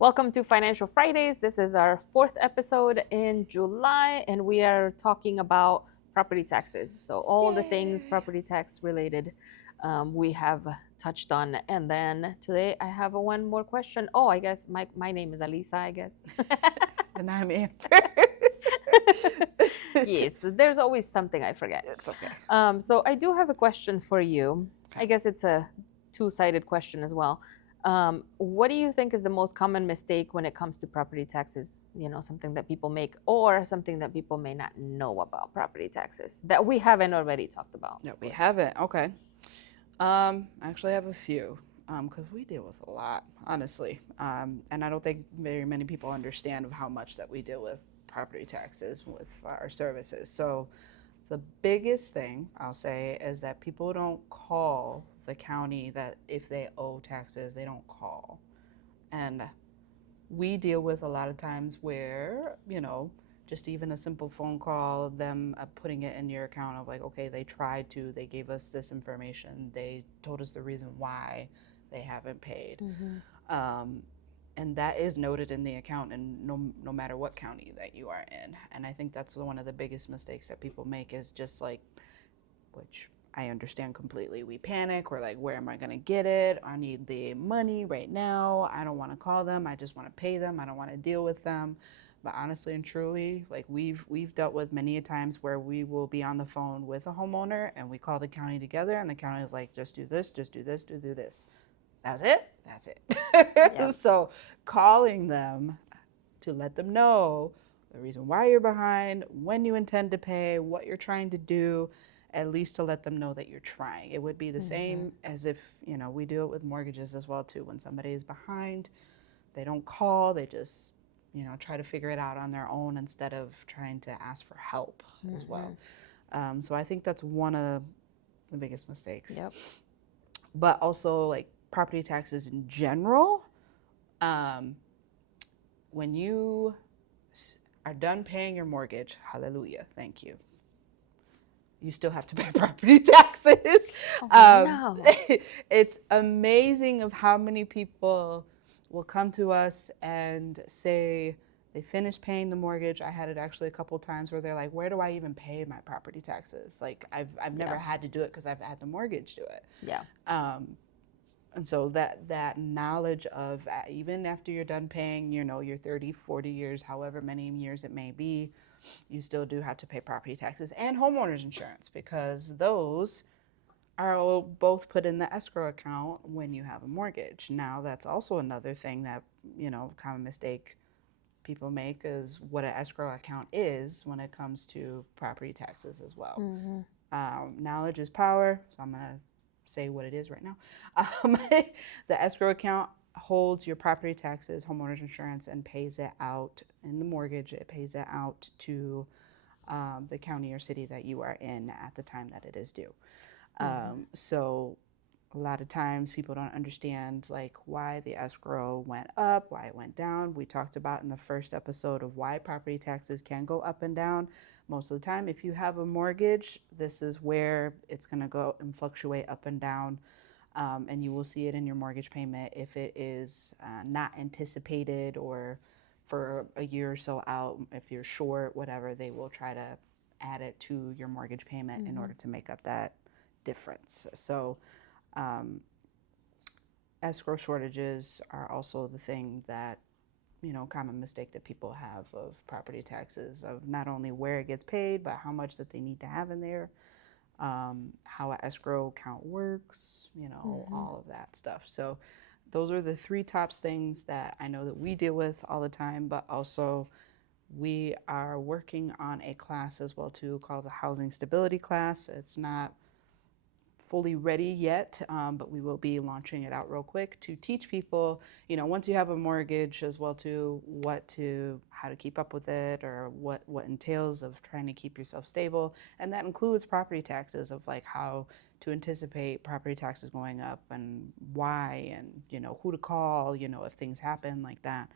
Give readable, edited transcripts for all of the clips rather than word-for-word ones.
Welcome to Financial Fridays. This is our fourth episode in July, and we are talking about property taxes. So, all the things Yay. property tax related we have touched on. And then today I have one more question. Oh, I guess my name is Alisa, I guess. And I'm Amber. Yes, there's always something I forget. It's okay. So, I do have a question for you. Okay. I guess it's a two-sided question as well. What do you think is the most common mistake when it comes to property taxes? Something that people make or something that people may not know about property taxes that we haven't already talked about. No, we haven't. Okay. I actually have a few because we deal with a lot, honestly. And I don't think very many people understand of how much that we deal with property taxes with our services. So the biggest thing I'll say is that people don't call the county that if they owe taxes, they don't call. And we deal with a lot of times where, just even a simple phone call, them putting it in your account of like, okay, they gave us this information, they told us the reason why they haven't paid. And that is noted in the account, and no matter what county that you are in. And I think that's one of the biggest mistakes that people make is just like, which I understand completely. We panic. We're like, where am I going to get it? I need the money right now. I don't want to call them. I just want to pay them. I don't want to deal with them. But honestly and truly, like we've dealt with many a times where we will be on the phone with a homeowner and we call the county together, and the county is like, just do this, just do this, do this. That's it. That's it. Yeah. So calling them to let them know the reason why you're behind, when you intend to pay, what you're trying to do, at least to let them know that you're trying. It would be the same as if, we do it with mortgages as well too. When somebody is behind, they don't call, they just, try to figure it out on their own instead of trying to ask for help as well. So I think that's one of the biggest mistakes. Yep. But also like property taxes in general, when you are done paying your mortgage, hallelujah, thank you, you still have to pay property taxes. No. It's amazing of how many people will come to us and say they finished paying the mortgage. I had it actually a couple times where they're like, where do I even pay my property taxes? Like I've never had to do it because I've had the mortgage do it. Yeah. And so that knowledge of even after you're done paying, your 30, 40 years, however many years it may be, you still do have to pay property taxes and homeowners insurance, because those are all both put in the escrow account when you have a mortgage. Now, that's also another thing that, common mistake people make is what an escrow account is when it comes to property taxes as well. Knowledge is power, so I'm going to say what it is right now. The escrow account holds your property taxes, homeowners insurance, and pays it out in the mortgage. It pays it out to the county or city that you are in at the time that it is due. So a lot of times people don't understand like why the escrow went up, why it went down. We talked about in the first episode of why property taxes can go up and down. Most of the time, if you have a mortgage, this is where it's going to go and fluctuate up and down. And you will see it in your mortgage payment if it is not anticipated, or for a year or so out, if you're short, whatever, they will try to add it to your mortgage payment in order to make up that difference. So escrow shortages are also the thing that, common mistake that people have of property taxes, of not only where it gets paid, but how much that they need to have in there, how an escrow account works, all of that stuff. So those are the three top things that I know that we deal with all the time, but also we are working on a class as well too called the housing stability class. It's not fully ready yet, but we will be launching it out real quick to teach people, once you have a mortgage as well to how to keep up with it, or what entails of trying to keep yourself stable. And that includes property taxes, of like how to anticipate property taxes going up and why, and who to call, if things happen like that.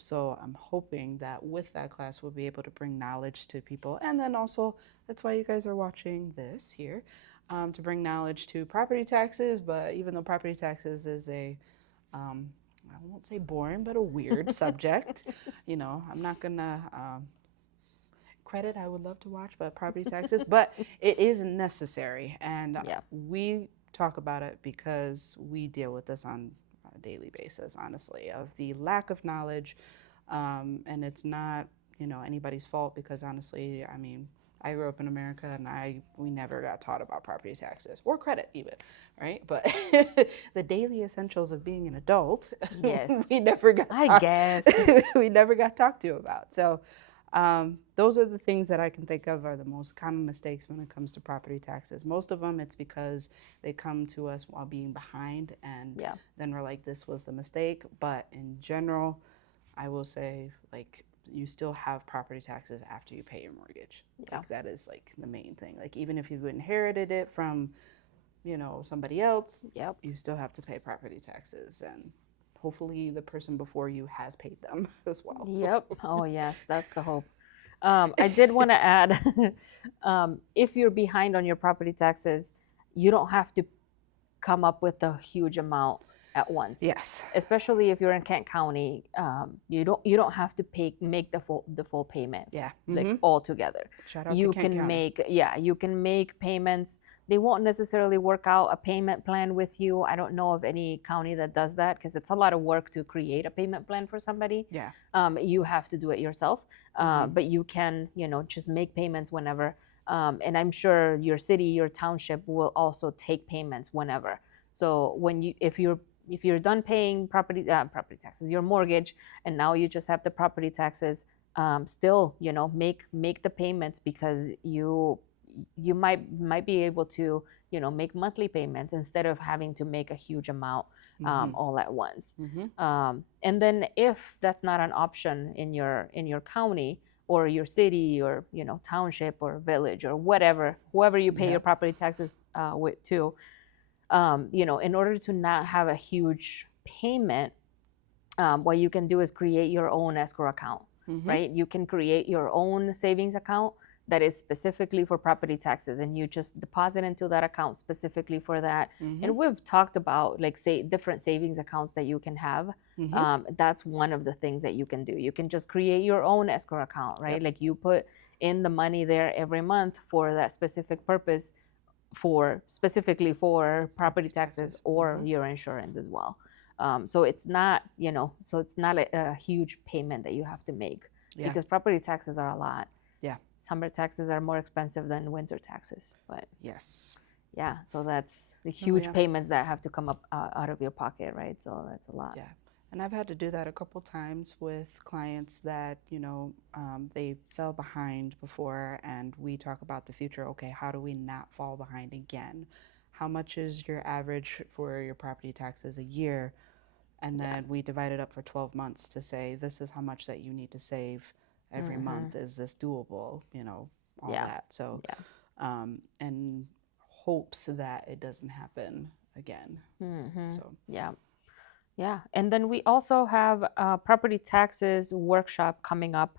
So I'm hoping that with that class, we'll be able to bring knowledge to people. And then also, that's why you guys are watching this here, to bring knowledge to property taxes. But even though property taxes is a I won't say boring, but a weird subject. I'm not gonna credit. I would love to watch, but property taxes, but it is necessary, and Yeah. we talk about it because we deal with this on a daily basis. Honestly, of the lack of knowledge, and it's not anybody's fault because honestly, I mean, I grew up in America and we never got taught about property taxes or credit even, right? But the daily essentials of being an adult, Yes. we never got I guess. we never got talked to about. So those are the things that I can think of are the most common mistakes when it comes to property taxes. Most of them, it's because they come to us while being behind, and Yeah. then we're like, this was the mistake. But in general, I will say, like, you still have property taxes after you pay your mortgage. Yeah. Like, that is like the main thing. Like, even if you inherited it from, somebody else, Yep. you still have to pay property taxes. And hopefully the person before you has paid them as well. Yep. Oh, yes, that's the hope. I did want to add, if you're behind on your property taxes, you don't have to come up with a huge amount at once. Yes. Especially if you're in Kent County, you don't have to make the full payment. Yeah. Like all together. Shout out You to Kent can County. you can make payments. They won't necessarily work out a payment plan with you. I don't know of any county that does that because it's a lot of work to create a payment plan for somebody. Yeah. You have to do it yourself, but you can just make payments whenever. And I'm sure your city, your township will also take payments whenever. So if you're done paying property taxes, your mortgage, and now you just have the property taxes, still make the payments because you might be able to make monthly payments instead of having to make a huge amount all at once. And then if that's not an option in your county or your city or township or village or whoever you pay your property taxes with to, in order to not have a huge payment, what you can do is create your own escrow account, right? You can create your own savings account that is specifically for property taxes, and you just deposit into that account specifically for that. And we've talked about different savings accounts that you can have. That's one of the things that you can do. You can just create your own escrow account, right? Like you put in the money there every month for that specific purpose, specifically for property taxes or your insurance as well. So it's not a huge payment that you have to make because property taxes are a lot. Yeah. Summer taxes are more expensive than winter taxes, but Yes. yeah, so that's the huge payments that have to come up out of your pocket, right? So that's a lot. Yeah. And I've had to do that a couple times with clients that, they fell behind before, and we talk about the future. Okay, how do we not fall behind again? How much is your average for your property taxes a year? And then we divide it up for 12 months to say, this is how much that you need to save every month. Is this doable? All that. So, and hopes that it doesn't happen again. So, yeah. And then we also have a property taxes workshop coming up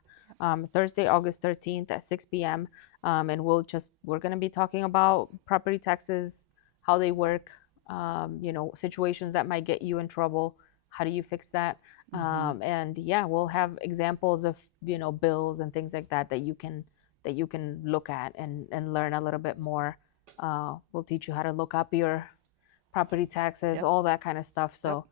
Thursday, August 13th at 6 p.m. And we're going to be talking about property taxes, how they work, situations that might get you in trouble. How do you fix that? And we'll have examples of bills and things like that you can look at and learn a little bit more. We'll teach you how to look up your property taxes, all that kind of stuff. So,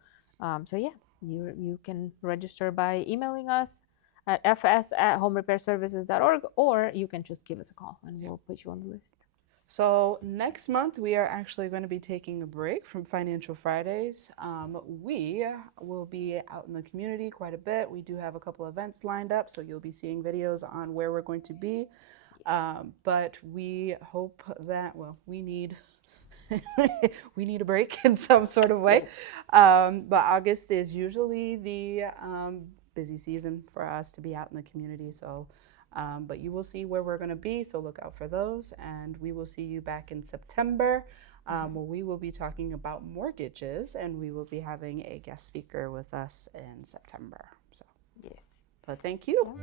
you can register by emailing us at fs@homerepairservices.org, or you can just give us a call and we'll put you on the list. So next month, we are actually going to be taking a break from Financial Fridays. We will be out in the community quite a bit. We do have a couple events lined up, so you'll be seeing videos on where we're going to be. But we hope that, we need we need a break in some sort of way. But August is usually the busy season for us to be out in the community. So. But you will see where we're going to be, so look out for those. And we will see you back in September, where we will be talking about mortgages, and we will be having a guest speaker with us in September. So, yes. but thank you.